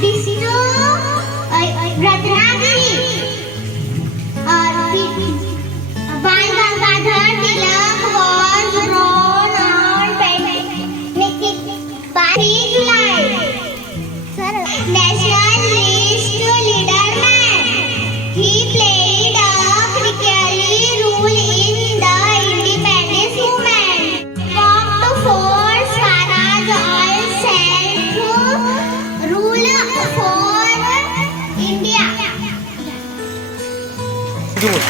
Vishnu Ratnagiri. Bal Gangadhar Tilak was born on 3 July. National list leader man. He played a critical role in the independence movement. Fought to force Swaraj or self-rule for India. Good.